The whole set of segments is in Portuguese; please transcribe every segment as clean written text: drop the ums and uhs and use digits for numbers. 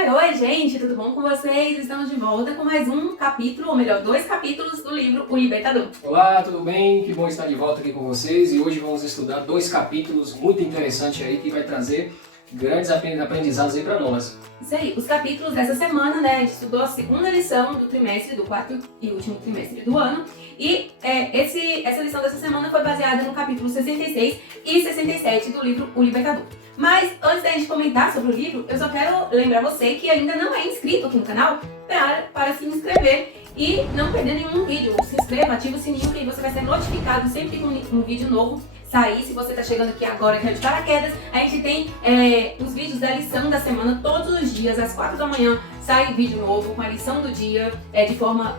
Oi, gente, tudo bom com vocês? Estamos de volta com mais um capítulo, ou melhor, 2 capítulos do livro O Libertador. Olá, tudo bem? Que bom estar de volta aqui com vocês e hoje vamos estudar 2 capítulos muito interessantes aí que vai trazer grandes aprendizados aí para nós. Isso aí, os capítulos dessa semana, né, a gente estudou a segunda lição do trimestre, do quarto e último trimestre do ano, e essa lição dessa semana foi baseada no capítulo 66 e 67 do livro O Libertador. Mas antes da gente comentar sobre o livro, eu só quero lembrar você que ainda não é inscrito aqui no canal para se inscrever e não perder nenhum vídeo. Se inscreva, ativa o sininho que aí você vai ser notificado sempre que um vídeo novo sair. Se você está chegando aqui agora e quer de paraquedas, a gente tem os vídeos da lição da semana todos os dias, às 4 da manhã, sai vídeo novo com a lição do dia de forma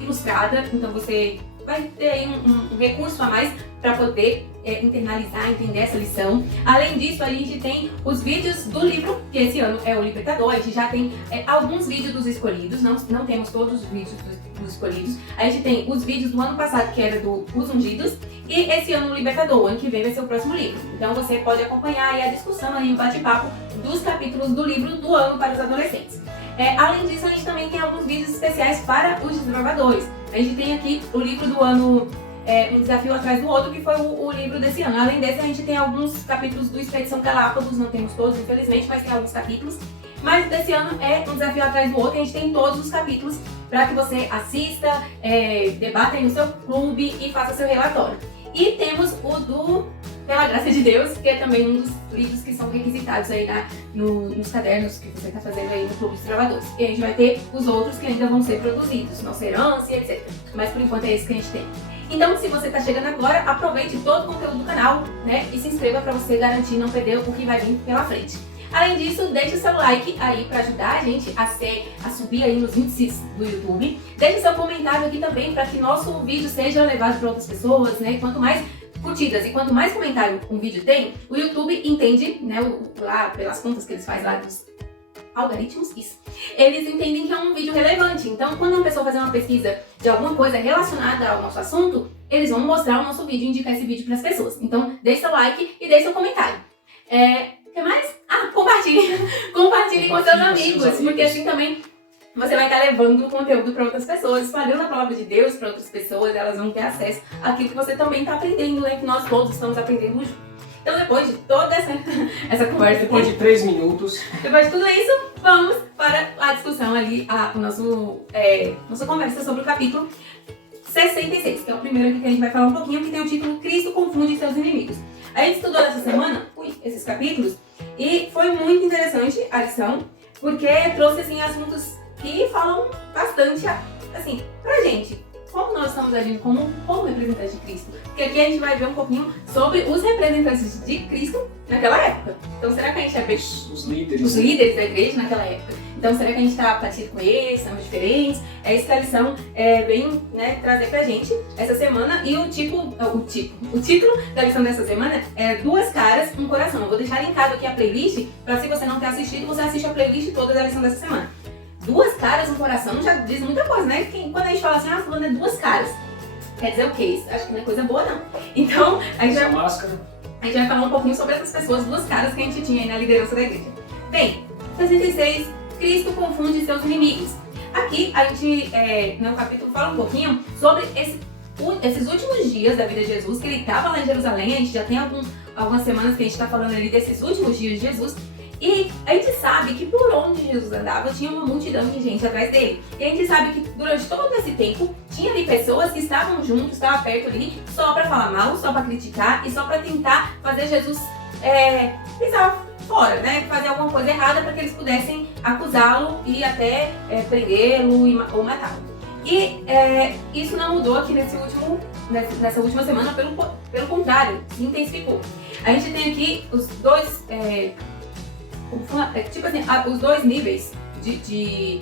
ilustrada. Então você vai ter aí um recurso a mais para poder internalizar, entender essa lição. Além disso, a gente tem os vídeos do livro, que esse ano é o Libertador. A gente já tem alguns vídeos dos escolhidos, não temos todos os vídeos dos escolhidos. A gente tem os vídeos do ano passado, que era Os Ungidos, e esse ano o Libertador. O ano que vem vai ser o próximo livro. Então você pode acompanhar aí a discussão, aí o bate-papo dos capítulos do livro do ano para os adolescentes. Além disso, a gente também tem alguns vídeos especiais para os desbravadores. A gente tem aqui o livro do ano, um desafio atrás do outro, que foi o livro desse ano. Além desse, a gente tem alguns capítulos do Expedição Galápagos, não temos todos, infelizmente, mas tem alguns capítulos. Mas desse ano é um desafio atrás do outro, e a gente tem todos os capítulos para que você assista, debata aí no seu clube e faça seu relatório. E temos o do Pela Graça de Deus, que é também um dos livros que são requisitados aí nos cadernos que você está fazendo aí no Clube dos Travadores. E a gente vai ter os outros que ainda vão ser produzidos, Nossa Herança e etc. Mas por enquanto é esse que a gente tem. Então, se você está chegando agora, aproveite todo o conteúdo do canal, né? E se inscreva para você garantir não perder o que vai vir pela frente. Além disso, deixe o seu like aí para ajudar a gente a subir aí nos índices do YouTube. Deixe seu comentário aqui também para que nosso vídeo seja levado para outras pessoas, né? Quanto mais curtidas e quanto mais comentário um vídeo tem, o YouTube entende, né? Lá pelas contas que eles fazem lá dos algoritmos, isso. Eles entendem que é um vídeo relevante. Então, quando uma pessoa fazer uma pesquisa de alguma coisa relacionada ao nosso assunto, eles vão mostrar o nosso vídeo e indicar esse vídeo para as pessoas. Então, deixe seu like e deixe seu comentário. O que mais? Compartilhe com seus amigos, porque assim também você vai estar levando o conteúdo para outras pessoas, espalhando a palavra de Deus para outras pessoas, elas vão ter acesso àquilo que você também está aprendendo, né? Que nós todos estamos aprendendo juntos. Então, depois de toda essa conversa, depois de 3 minutos, depois de tudo isso, vamos para a discussão ali, nossa conversa sobre o capítulo 66, que é o primeiro aqui que a gente vai falar um pouquinho, que tem o título Cristo confunde seus inimigos. A gente estudou nessa semana esses capítulos e foi muito interessante a lição, porque trouxe assim assuntos que falam bastante assim pra gente. Como nós estamos agindo como representantes de Cristo. Porque aqui a gente vai ver um pouquinho sobre os representantes de Cristo naquela época. Então, será que a gente é os líderes da igreja naquela época? Então, será que a gente está parecido com eles? Somos diferentes? É isso que a lição vem, né, trazer pra gente essa semana. E o título da lição dessa semana é Duas Caras, um Coração. Eu vou deixar linkado aqui a playlist, para se você não ter assistido, você assiste a playlist toda da lição dessa semana. Duas caras, um coração, já diz muita coisa, né? Quando a gente fala assim, fulano é duas caras, quer dizer o quê? Isso acho que não é coisa boa, não. Então, a gente vai falar um pouquinho sobre essas pessoas, duas caras que a gente tinha aí na liderança da igreja. Bem, 66, Cristo confunde seus inimigos. Aqui, a gente, no capítulo, fala um pouquinho sobre esses últimos dias da vida de Jesus, que ele estava lá em Jerusalém. A gente já tem algumas semanas que a gente está falando ali desses últimos dias de Jesus. E a gente sabe que por onde Jesus andava tinha uma multidão de gente atrás dele. E a gente sabe que durante todo esse tempo tinha ali pessoas que estavam juntos, estavam perto ali, só para falar mal, só para criticar e só para tentar fazer Jesus pisar fora, né? Fazer alguma coisa errada para que eles pudessem acusá-lo e até prendê-lo ou matá-lo. E isso não mudou aqui nessa última semana, pelo contrário, se intensificou. A gente tem aqui os dois os dois níveis de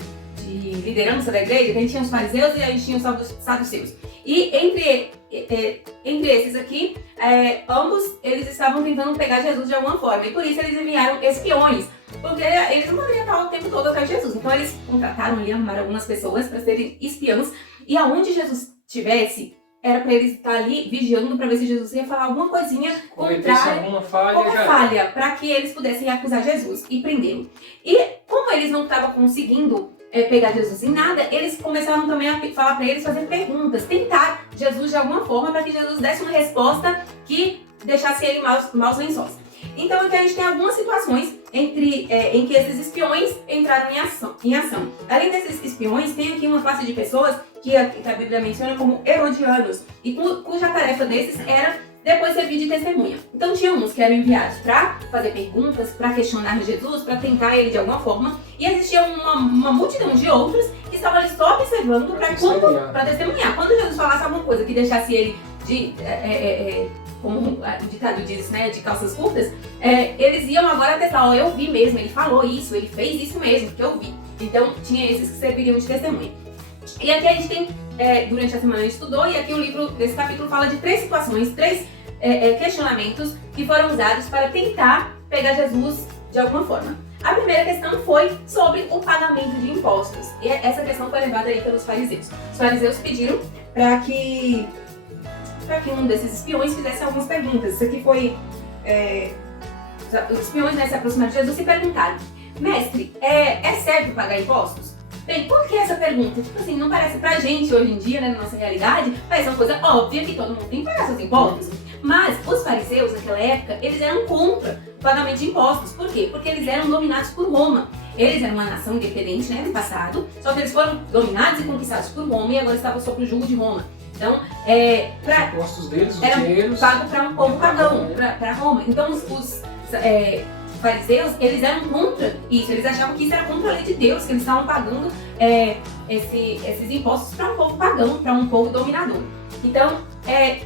liderança da igreja. A gente tinha os fariseus e a gente tinha os saduceus. E entre esses aqui, ambos eles estavam tentando pegar Jesus de alguma forma. E por isso eles enviaram espiões, porque eles não poderiam estar o tempo todo atrás de Jesus. Então eles contrataram e arrumaram algumas pessoas para serem espiãs. E aonde Jesus estivesse, era para eles estar ali vigiando para ver se Jesus ia falar alguma coisinha contrária, alguma falha, alguma falha, para que eles pudessem acusar Jesus e prendê-lo. E como eles não estavam conseguindo pegar Jesus em nada, eles começaram também a falar para eles fazer perguntas, tentar Jesus de alguma forma para que Jesus desse uma resposta que deixasse ele maus lençóis. Então aqui a gente tem algumas situações em que esses espiões entraram em ação. Além desses espiões, tem aqui uma classe de pessoas que a Bíblia menciona como herodianos, e cuja tarefa desses era depois servir de testemunha. Então tinha uns que eram enviados para fazer perguntas, para questionar Jesus, para tentar ele de alguma forma, e existia uma multidão de outros que estavam ali só observando para testemunhar. Quando Jesus falasse alguma coisa que deixasse ele como o ditado diz, né, de calças curtas, eles iam agora testar, eu vi mesmo, ele falou isso, ele fez isso mesmo, que eu vi. Então tinha esses que serviriam de testemunha. E aqui a gente tem, durante a semana a gente estudou, e aqui o livro desse capítulo fala de 3 situações, 3 questionamentos que foram usados para tentar pegar Jesus de alguma forma. A primeira questão foi sobre o pagamento de impostos. E essa questão foi levada aí pelos fariseus. Os fariseus pediram para que um desses espiões fizesse algumas perguntas. Isso aqui foi... os espiões, né, se aproximaram de Jesus e perguntaram: mestre, é certo pagar impostos? Bem, por que essa pergunta? Tipo assim, não parece pra gente hoje em dia, né, na nossa realidade, parece uma coisa óbvia que todo mundo tem que pagar seus impostos. Mas os fariseus, naquela época, eles eram contra o pagamento de impostos. Por quê? Porque eles eram dominados por Roma. Eles eram uma nação independente, né, no passado, só que eles foram dominados e conquistados por Roma e agora estavam sob o jugo de Roma. Então, os impostos deles, os dinheiros, pago para um povo pagão, para Roma. Então, os fariseus, eles eram contra isso. Eles achavam que isso era contra a lei de Deus, que eles estavam pagando esses impostos para um povo pagão, para um povo dominador. Então,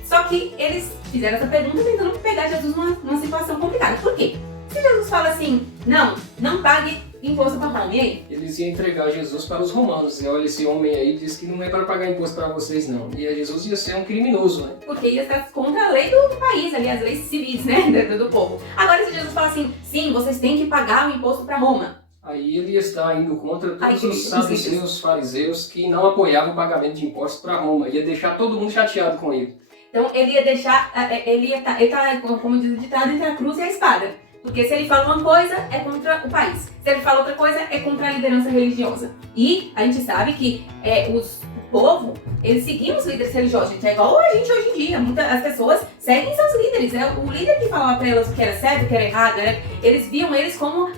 só que eles fizeram essa pergunta tentando pegar Jesus numa situação complicada. Por quê? Se Jesus fala assim, não pague imposto para Roma, e aí? Eles iam entregar Jesus para os romanos. E olha, esse homem aí disse que não é para pagar imposto para vocês, não. E Jesus ia ser um criminoso, né? Porque ia estar contra a lei do país, ali, as leis civis, né, do povo. Agora, se Jesus fala assim, sim, vocês têm que pagar o imposto para Roma. Aí ele está indo contra todos os saduceus, fariseus que não apoiavam o pagamento de impostos para Roma. Ia deixar todo mundo chateado com ele. Então, ele ia deixar, ele tá, como diz o ditado, entre a cruz e a espada. Porque se ele fala uma coisa, é contra o país. Se ele fala outra coisa, é contra a liderança religiosa. E a gente sabe que o povo, eles seguiam os líderes religiosos. Gente, é igual a gente hoje em dia. As pessoas seguem seus líderes. É o líder que falava para elas o que era certo, o que era errado. Eles viam eles como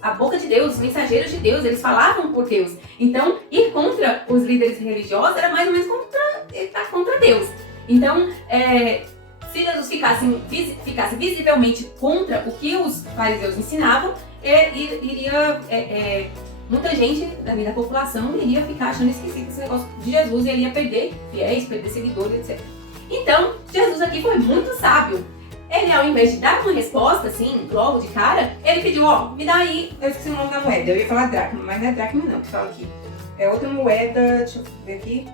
a boca de Deus, os mensageiros de Deus. Eles falavam por Deus. Então, ir contra os líderes religiosos era mais ou menos contra Deus. Então, se Jesus ficasse visivelmente contra o que os fariseus ensinavam, muita gente da população iria ficar achando esquisito esse negócio de Jesus e ele ia perder fiéis, perder seguidores, etc. Então, Jesus aqui foi muito sábio. Ele, ao invés de dar uma resposta, assim, logo de cara, ele pediu, me dá aí, eu esqueci o nome da moeda, eu ia falar dracma, mas não é dracma não, que fala aqui. É outra moeda, deixa eu ver aqui,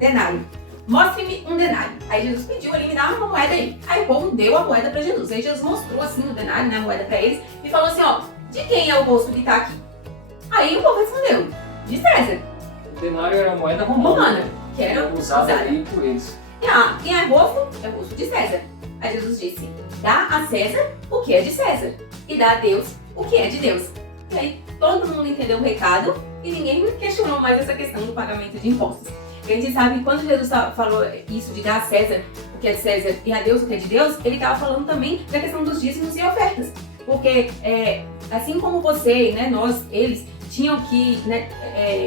denário. Mostre-me um denário. Aí Jesus pediu, ele me dá uma moeda aí. Aí o povo deu a moeda para Jesus. Aí Jesus mostrou assim o denário, né, a moeda para eles e falou assim, de quem é o rosto que tá aqui? Aí o povo respondeu, de César. O denário era a moeda romana, que era usada ali por eles. Quem é rosto? É o rosto de César. Aí Jesus disse, dá a César o que é de César e dá a Deus o que é de Deus. E aí todo mundo entendeu o recado e ninguém questionou mais essa questão do pagamento de impostos. A gente sabe que quando Jesus falou isso de dar a César o que é de César e a Deus o que é de Deus, ele estava falando também da questão dos dízimos e ofertas. Porque assim como você, né, eles tinham que, né,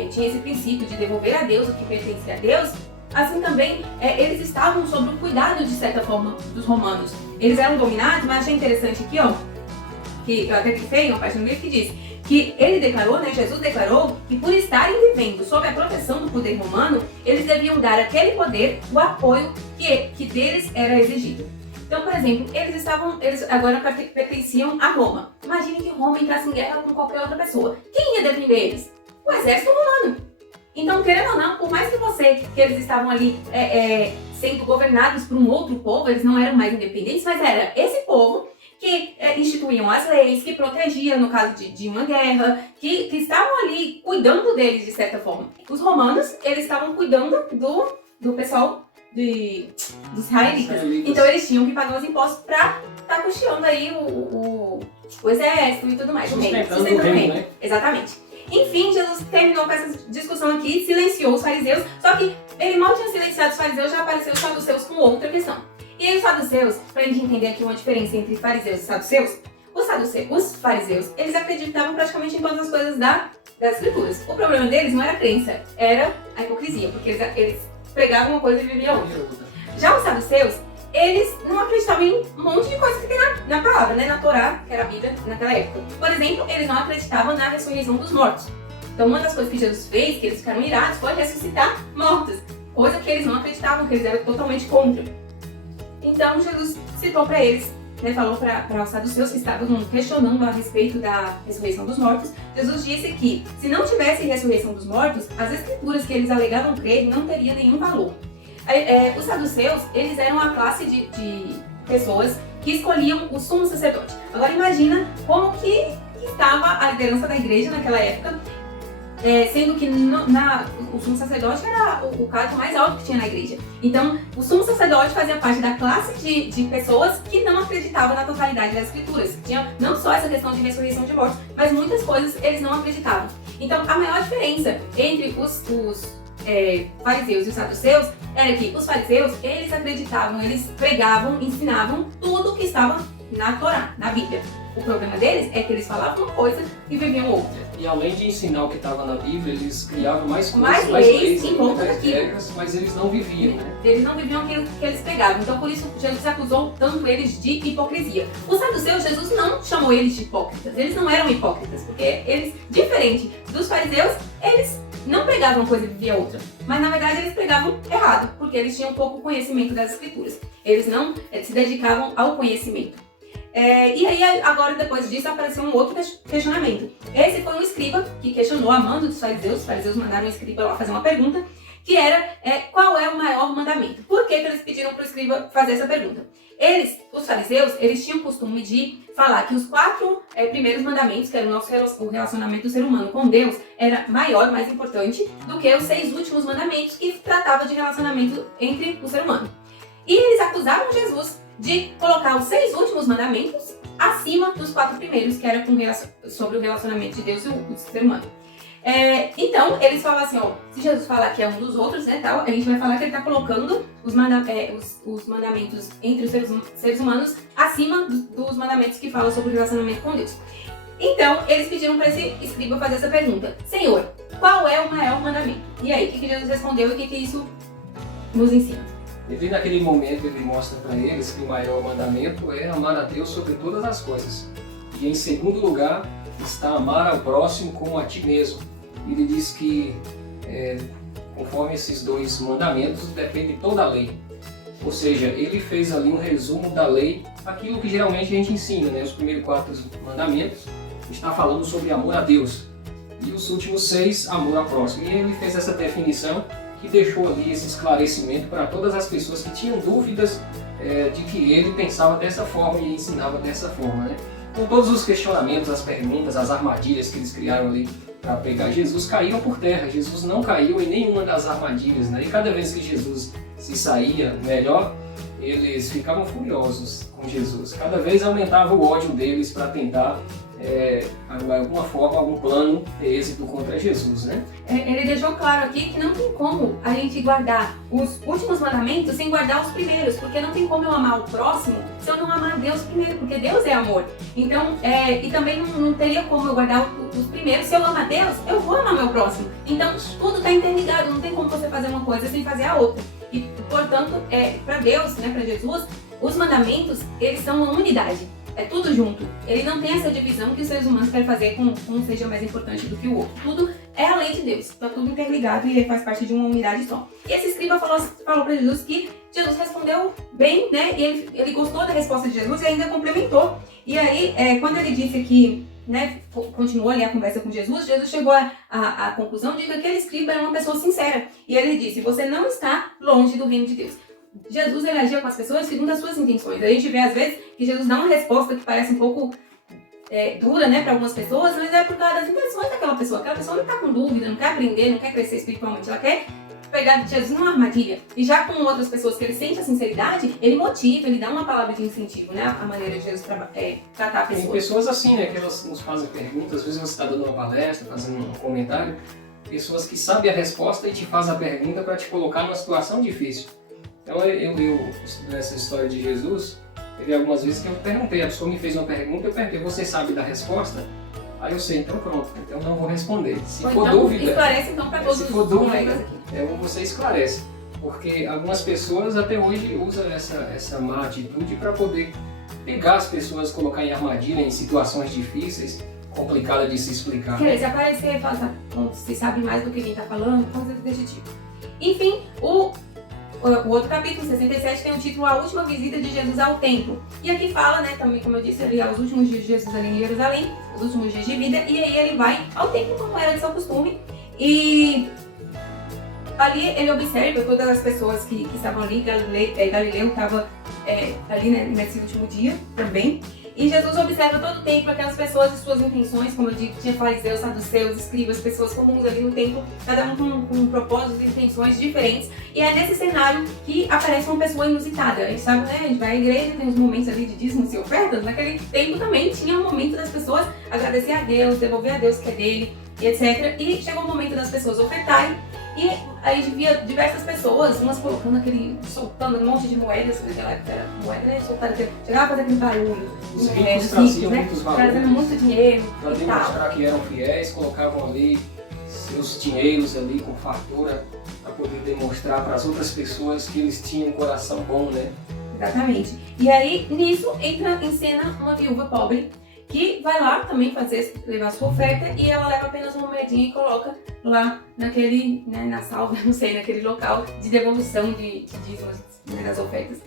tinha esse princípio de devolver a Deus o que pertence a Deus, assim também eles estavam sob o cuidado, de certa forma, dos romanos. Eles eram dominados, mas achei interessante aqui, que eu até cliquei uma parte no livro que diz que ele declarou, né, Jesus declarou que por estarem vivendo sob a proteção do poder romano, eles deviam dar àquele poder o apoio que deles era exigido. Então, por exemplo, eles agora pertenciam a Roma. Imagine que Roma entrasse em guerra com qualquer outra pessoa. Quem ia defender eles? O exército romano. Então, querendo ou não, por mais que eles estavam ali sendo governados por um outro povo, eles não eram mais independentes, mas era esse povo que instituíam as leis, que protegiam no caso de uma guerra, que estavam ali cuidando deles de certa forma. Os romanos, eles estavam cuidando do pessoal dos israelitas. Israelitas. Então eles tinham que pagar os impostos para estar custeando aí o exército e tudo mais. Sustentando o reino, né? Exatamente. Enfim, Jesus terminou com essa discussão aqui, silenciou os fariseus, só que ele mal tinha silenciado os fariseus, já apareceu os saduceus com outra questão. E aí os saduceus, pra gente entender aqui uma diferença entre fariseus e saduceus, os fariseus, eles acreditavam praticamente em todas as coisas das escrituras. O problema deles não era a crença, era a hipocrisia, porque eles pregavam uma coisa e viviam outra. Já os saduceus, eles não acreditavam em um monte de coisa que tem na palavra, né? Na Torá, que era a Bíblia naquela época. Por exemplo, eles não acreditavam na ressurreição dos mortos. Então uma das coisas que Jesus fez, que eles ficaram irados, foi ressuscitar mortos. Coisa que eles não acreditavam, que eles eram totalmente contra. Então Jesus citou para eles, né, falou para os saduceus que estavam questionando a respeito da ressurreição dos mortos. Jesus disse que se não tivesse ressurreição dos mortos, as escrituras que eles alegavam crer não teria nenhum valor. Os saduceus, eles eram a classe de pessoas que escolhiam o sumo sacerdote. Agora imagina como que estava a liderança da igreja naquela época, sendo que o sumo sacerdote era o cargo mais alto que tinha na igreja. Então, o sumo sacerdote fazia parte da classe de pessoas que não acreditavam na totalidade das escrituras. Tinha não só essa questão de ressurreição de mortos, mas muitas coisas eles não acreditavam. Então, a maior diferença entre os fariseus e os saduceus era que os fariseus, eles acreditavam, eles pregavam, ensinavam tudo que estava na Torá, na Bíblia. O problema deles é que eles falavam uma coisa e viviam outra. E além de ensinar o que estava na Bíblia, eles criavam mais coisas, mais leis em volta daquilo. Regras, mas eles não viviam, né? Eles não viviam aquilo que eles pregavam. Então, por isso, Jesus acusou tanto eles de hipocrisia. Os saduceus, Jesus não chamou eles de hipócritas. Eles não eram hipócritas, porque eles, diferente dos fariseus, eles não pregavam uma coisa e viviam outra. Mas, na verdade, eles pregavam errado, porque eles tinham pouco conhecimento das escrituras. Eles se dedicavam ao conhecimento. E aí, agora, depois disso, apareceu um outro questionamento. Esse foi um escriba que questionou a mando dos fariseus. Os fariseus mandaram um escriba lá fazer uma pergunta, que era qual é o maior mandamento? Por que eles pediram para o escriba fazer essa pergunta? Os fariseus, eles tinham o costume de falar que os 4 primeiros mandamentos, que era o relacionamento do ser humano com Deus, era maior, mais importante do que os 6 últimos mandamentos, que tratava de relacionamento entre o ser humano. E eles acusaram Jesus de colocar os 6 últimos mandamentos acima dos 4 primeiros, que era sobre o relacionamento de Deus e o ser humano. Então, eles falam assim, se Jesus falar que é um dos outros, né, tal, a gente vai falar que ele está colocando os mandamentos entre os seres humanos acima dos mandamentos que falam sobre o relacionamento com Deus. Então, eles pediram para esse escriba fazer essa pergunta: Senhor, qual é o maior mandamento? E aí, o que Jesus respondeu e o que isso nos ensina? E naquele momento ele mostra para eles que o maior mandamento é amar a Deus sobre todas as coisas. E em segundo lugar está amar ao próximo como a ti mesmo. Ele diz que conforme esses 2 mandamentos depende toda a lei. Ou seja, ele fez ali um resumo da lei, aquilo que geralmente a gente ensina, né? Os primeiros 4 mandamentos está falando sobre amor a Deus. E os últimos 6, amor ao próximo. E ele fez essa definição que deixou ali esse esclarecimento para todas as pessoas que tinham dúvidas de que ele pensava dessa forma e ensinava dessa forma, né? Então todos os questionamentos, as perguntas, as armadilhas que eles criaram ali para pegar Jesus caíram por terra. Jesus não caiu em nenhuma das armadilhas, né? E cada vez que Jesus se saía melhor, eles ficavam furiosos com Jesus. Cada vez aumentava o ódio deles para tentar de alguma forma, algum plano ter êxito contra Jesus, né? Ele deixou claro aqui que não tem como a gente guardar os últimos mandamentos sem guardar os primeiros, porque não tem como eu amar o próximo se eu não amar Deus primeiro, porque Deus é amor. Então, e também não teria como eu guardar os primeiros. Se eu amar Deus, eu vou amar meu próximo. Então, tudo está interligado, não tem como você fazer uma coisa sem fazer a outra. E, portanto, para Deus, né, para Jesus, os mandamentos, eles são uma unidade. É tudo junto. Ele não tem essa divisão que os seres humanos querem fazer com um seja mais importante do que o outro. Tudo é a lei de Deus. Está tudo interligado e faz parte de uma unidade só. E esse escriba falou para Jesus que Jesus respondeu bem, né? E ele gostou da resposta de Jesus e ainda complementou. E aí, quando ele disse que, né, continuou ali a conversa com Jesus, Jesus chegou à conclusão de que aquele escriba era uma pessoa sincera. E ele disse: você não está longe do reino de Deus. Jesus, ele agia com as pessoas segundo as suas intenções. A gente vê às vezes que Jesus dá uma resposta que parece um pouco dura, né, para algumas pessoas, mas é por causa das intenções daquela pessoa. Aquela pessoa não está com dúvida, não quer aprender, não quer crescer espiritualmente, ela quer pegar Jesus numa armadilha. E já com outras pessoas que ele sente a sinceridade, ele motiva, ele dá uma palavra de incentivo, né? A maneira de Jesus tratar a pessoa. Tem pessoas assim, né, que elas nos fazem perguntas, às vezes você está dando uma palestra, fazendo um comentário, pessoas que sabem a resposta e te fazem a pergunta para te colocar numa situação difícil. Então eu estudando essa história de Jesus, teve algumas vezes que eu perguntei, a pessoa me fez uma pergunta, eu perguntei, você sabe da resposta? Aí eu sei, então pronto, então não vou responder. Se for então, dúvida, esclarece então para todos se for os dúvida, colegas aqui. Você esclarece. Porque algumas pessoas até hoje usam essa má atitude para poder pegar as pessoas, colocar em armadilha, em situações difíceis, complicadas de se explicar. Quer dizer, aparecer e falar, você sabe mais do que quem está falando, coisas desse tipo. Enfim, o outro capítulo, 67, tem o título A Última Visita de Jesus ao Templo. E aqui fala, né, também como eu disse, ali aos últimos dias de Jesus ali em Jerusalém, os últimos dias de vida, e aí ele vai ao templo como era de seu costume. E ali ele observa todas as pessoas que estavam ali, Galileu estava ali, né, nesse último dia também. E Jesus observa todo o templo, aquelas pessoas e suas intenções, como eu digo, tinha fariseus, saduceus, escribas, pessoas comuns ali no templo, cada um com propósitos e intenções diferentes. E é nesse cenário que aparece uma pessoa inusitada. A gente sabe, né? A gente vai à igreja, tem uns momentos ali de dízimos e ofertas. Naquele tempo também tinha um momento das pessoas agradecer a Deus, devolver a Deus que é dele, e etc. E chegou o momento das pessoas ofertarem. E aí a gente via diversas pessoas, umas colocando soltando um monte de moedas, naquela época era moeda, né? Chegava a fazer aquele barulho. Os ricos traziam né? muitos valores. Trazendo muito dinheiro Para e tal. demonstrar que eram fiéis, colocavam ali seus dinheiros ali com fartura, para poder demonstrar para as outras pessoas que eles tinham um coração bom, né? Exatamente. E aí, nisso, entra em cena uma viúva pobre, que vai lá também levar sua oferta, e ela leva apenas uma moedinha e coloca lá naquele, né, na salva, não sei, naquele local de devolução de dízimos, né, das ofertas.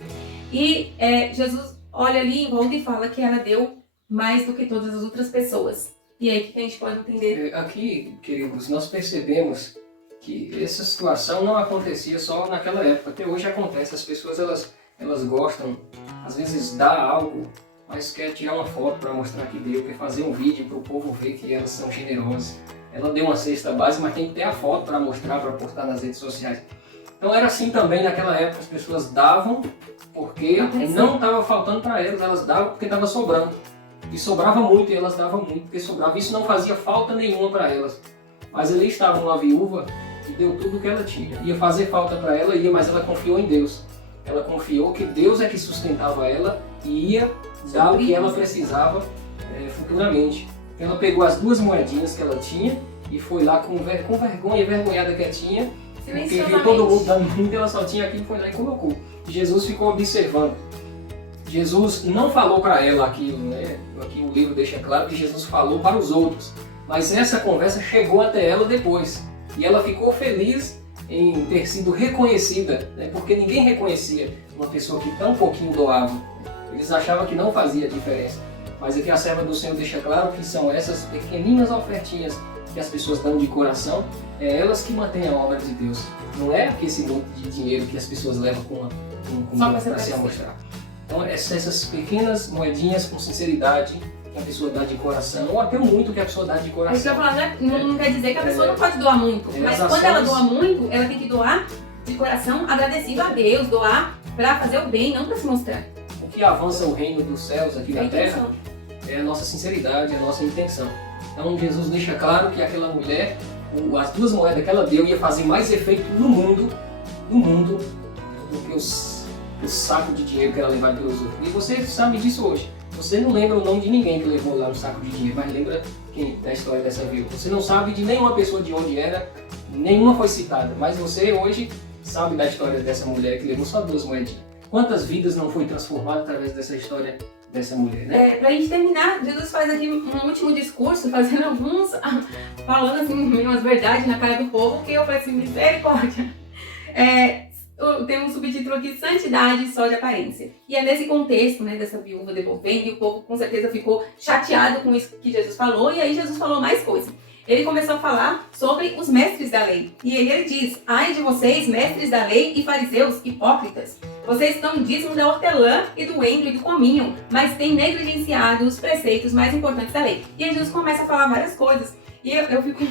E Jesus olha ali em volta e fala que ela deu mais do que todas as outras pessoas. E aí, o que a gente pode entender? Aqui, queridos, nós percebemos que essa situação não acontecia só naquela época. Até hoje acontece, as pessoas elas gostam, às vezes dá algo, mas quer tirar uma foto para mostrar que deu, quer fazer um vídeo para o povo ver que elas são generosas. Ela deu uma cesta básica, mas tem que ter a foto para mostrar, para postar nas redes sociais. Então era assim também naquela época, as pessoas davam porque não estava faltando para elas davam porque estava sobrando. E sobrava muito, e elas davam muito porque sobrava. Isso não fazia falta nenhuma para elas. Mas ali estava uma viúva que deu tudo o que ela tinha. Ia fazer falta para ela, mas ela confiou em Deus. Ela confiou que Deus é que sustentava ela e ia dar o que ela precisava futuramente. Ela pegou as 2 moedinhas que ela tinha e foi lá com vergonha, envergonhada quietinha, porque viu todo mundo dando muito, ela só tinha aquilo, foi lá e colocou. E Jesus ficou observando. Jesus não falou para ela aquilo, né? Aqui o livro deixa claro que Jesus falou para os outros, mas essa conversa chegou até ela depois. E ela ficou feliz em ter sido reconhecida, né? Porque ninguém reconhecia uma pessoa que tão pouquinho doava. Eles achavam que não fazia diferença. Mas aqui a serva do Senhor deixa claro que são essas pequeninas ofertinhas que as pessoas dão de coração, elas que mantêm a obra de Deus. Não é esse monte de dinheiro que as pessoas levam para se amostrar. Então essas pequenas moedinhas com sinceridade que a pessoa dá de coração, ou até muito que a pessoa dá de coração. Isso que eu ia falar, né? Não quer dizer que a pessoa não pode doar muito, mas quando ela doa muito, ela tem que doar de coração agradecido a Deus, doar para fazer o bem, não para se mostrar. O que avança o reino dos céus aqui na terra é a nossa sinceridade, a nossa intenção. Então Jesus deixa claro que aquela mulher, as 2 moedas que ela deu ia fazer mais efeito no mundo do que o saco de dinheiro que ela levava pelos outros. E você sabe disso hoje. Você não lembra o nome de ninguém que levou lá um saco de dinheiro, mas lembra da história dessa viúva. Você não sabe de nenhuma pessoa de onde era, nenhuma foi citada, mas você hoje sabe da história dessa mulher que levou só 2 moedinhas. Quantas vidas não foi transformadas através dessa história dessa mulher, né? Pra gente terminar, Jesus faz aqui um último discurso, fazendo falando assim, umas verdades na cara do povo, que eu falei assim, misericórdia. Tem um subtítulo aqui, Santidade só de aparência. E é nesse contexto, né, dessa viúva devolvendo, e o povo com certeza ficou chateado com isso que Jesus falou, e aí Jesus falou mais coisas. Ele começou a falar sobre os mestres da lei. E ele diz, ai de vocês, mestres da lei e fariseus hipócritas. Vocês dão dízimo da hortelã e do endro e do cominho, mas têm negligenciado os preceitos mais importantes da lei. E aí Jesus começa a falar várias coisas. E eu fico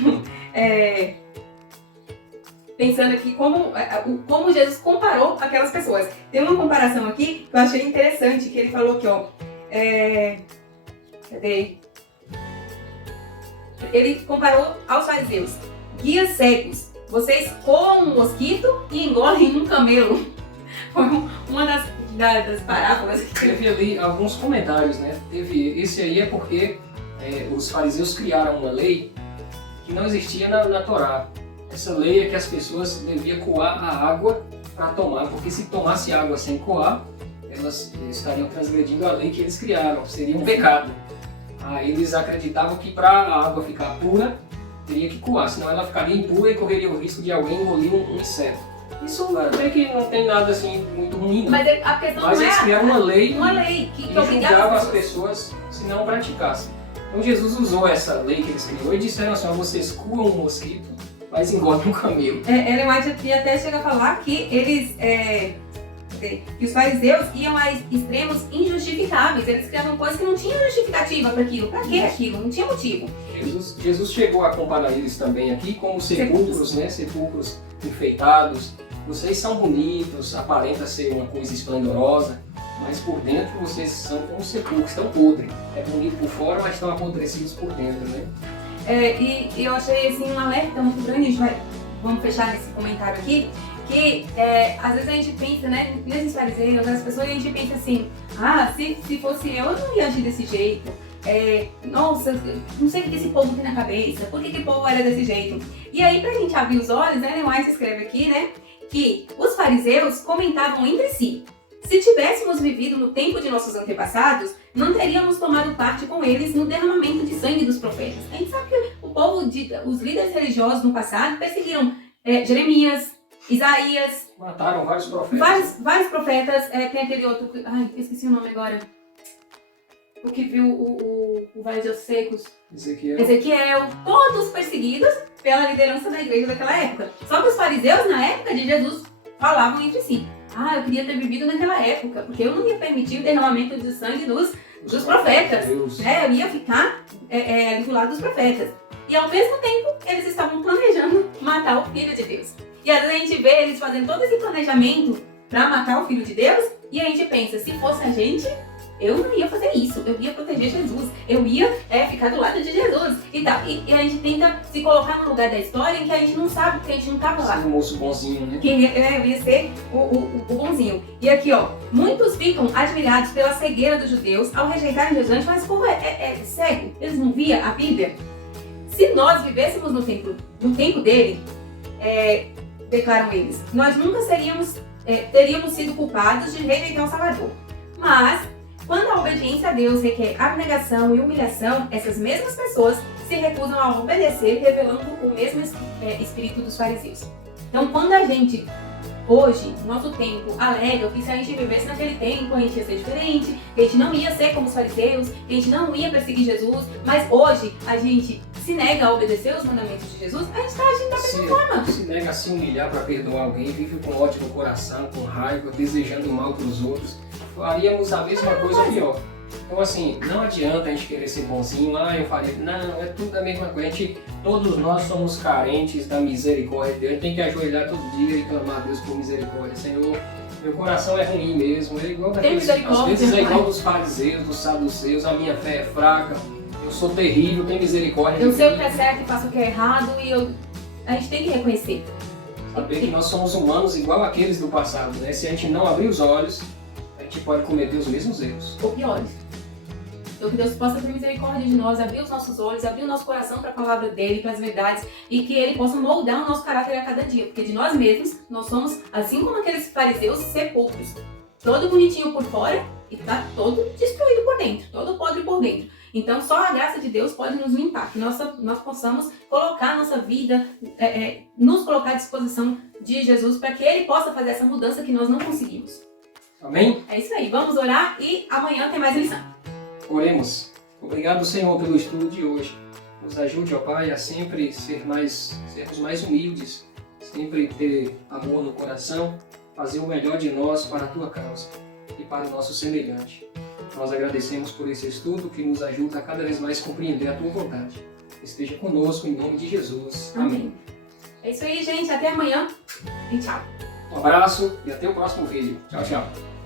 pensando aqui como Jesus comparou aquelas pessoas. Tem uma comparação aqui que eu achei interessante, que ele falou aqui, ó. Cadê? Ele comparou aos fariseus. Guias cegos, vocês comem um mosquito e engolem um camelo. Foi uma das parábolas. Teve ali alguns comentários, né? Esse aí é porque os fariseus criaram uma lei que não existia na Torá. Essa lei é que as pessoas deviam coar a água para tomar, porque se tomasse água sem coar, elas estariam transgredindo a lei que eles criaram, seria um pecado. Aí eles acreditavam que para a água ficar pura, teria que coar, senão ela ficaria impura e correria o risco de alguém engolir um inseto. Isso até que não tem nada assim muito ruim, não. Mas a questão Mas não eles criaram uma lei que julgava obrigava as pessoas se não praticassem. Então Jesus usou essa lei que eles criou e disseram assim, vocês coam um mosquito, mas engolem um camelo. Ellen White até chega a falar que eles... que os fariseus iam a extremos injustificáveis. Eles criavam coisas que não tinham justificativa para aquilo. Para que aquilo? Não tinha motivo. Jesus chegou a comparar eles também aqui como sepulcros, né? Sepulcros enfeitados. Vocês são bonitos, aparenta ser uma coisa esplendorosa, mas por dentro vocês são como sepulcros, estão podres. É bonito por fora, mas estão apodrecidos por dentro, né? E eu achei assim um alerta muito grande. Vamos fechar nesse comentário aqui. Que às vezes a gente pensa, né, nesses fariseus, nas pessoas, a gente pensa assim, se fosse eu não ia agir desse jeito. Nossa, não sei o que esse povo tem na cabeça, por que o povo era desse jeito? E aí, pra gente abrir os olhos, né, Ellen White escreve aqui, né, que os fariseus comentavam entre si: se tivéssemos vivido no tempo de nossos antepassados, não teríamos tomado parte com eles no derramamento de sangue dos profetas. A gente sabe que o povo, os líderes religiosos no passado perseguiram Jeremias, Isaías. Mataram vários profetas. Vários profetas. Tem aquele outro. Ai, esqueci o nome agora. O que viu o Vale de Ossos Secos. Ezequiel. Todos perseguidos pela liderança da igreja daquela época. Só que os fariseus, na época de Jesus, falavam entre si: eu queria ter vivido naquela época, porque eu não ia permitir o derramamento de sangue dos profetas. Eu ia ficar ali do lado dos profetas. E ao mesmo tempo, eles estavam planejando matar o Filho de Deus. E às vezes a gente vê eles fazendo todo esse planejamento para matar o Filho de Deus, e a gente pensa, se fosse a gente, eu não ia fazer isso, eu ia proteger Jesus, eu ia ficar do lado de Jesus e tal. E a gente tenta se colocar no lugar da história em que a gente não sabe, porque a gente não estava lá. Um moço bonzinho, né? Que ia ser o bonzinho. E aqui, ó, muitos ficam admirados pela cegueira dos judeus ao rejeitarem Jesus, mas como é cego? Eles não viam a Bíblia? Se nós vivêssemos no tempo dele, declaram eles, nós nunca teríamos sido culpados de rejeitar o Salvador. Mas, quando a obediência a Deus requer abnegação e humilhação, essas mesmas pessoas se recusam a obedecer, revelando o mesmo espírito dos fariseus. Então, quando a gente, hoje, no nosso tempo, alega que se a gente vivesse naquele tempo, a gente ia ser diferente, que a gente não ia ser como os fariseus, que a gente não ia perseguir Jesus, mas hoje a gente se nega a obedecer os mandamentos de Jesus, a gente está agindo da mesma forma. Se nega a se humilhar para perdoar alguém, vive com ódio no coração, com raiva, desejando mal para os outros, faríamos a mesma coisa ou pior. Então assim, não adianta a gente querer ser bonzinho, eu faria, não, é tudo a mesma coisa. Todos nós somos carentes da misericórdia de Deus, a gente tem que ajoelhar todo dia e clamar a Deus por misericórdia. Senhor, meu coração é ruim mesmo, igual daqueles, às vezes é igual dos fariseus, dos saduceus, a minha fé é fraca, eu sou terrível, tem misericórdia. Eu sei o que é certo e faço o que é errado e a gente tem que reconhecer. Saber que nós somos humanos igual aqueles do passado, né? Se a gente não abrir os olhos, a gente pode cometer os mesmos erros. Ou piores. Então que Deus possa ter misericórdia de nós, abrir os nossos olhos, abrir o nosso coração para a palavra dele, para as verdades, e que ele possa moldar o nosso caráter a cada dia. Porque de nós mesmos, nós somos, assim como aqueles fariseus, sepulcros. Todo bonitinho por fora e tá todo destruído por dentro, todo podre por dentro. Então só a graça de Deus pode nos limpar, que nós possamos colocar a nossa vida, nos colocar à disposição de Jesus para que ele possa fazer essa mudança que nós não conseguimos. Amém? É isso aí, vamos orar e amanhã tem mais lição. Oremos. Obrigado, Senhor, pelo estudo de hoje. Nos ajude, ó Pai, a sempre sermos mais humildes, sempre ter amor no coração, fazer o melhor de nós para a Tua causa e para o nosso semelhante. Nós agradecemos por esse estudo que nos ajuda a cada vez mais compreender a Tua vontade. Esteja conosco em nome de Jesus. Amém. É isso aí, gente. Até amanhã e tchau. Um abraço e até o próximo vídeo. Tchau, tchau.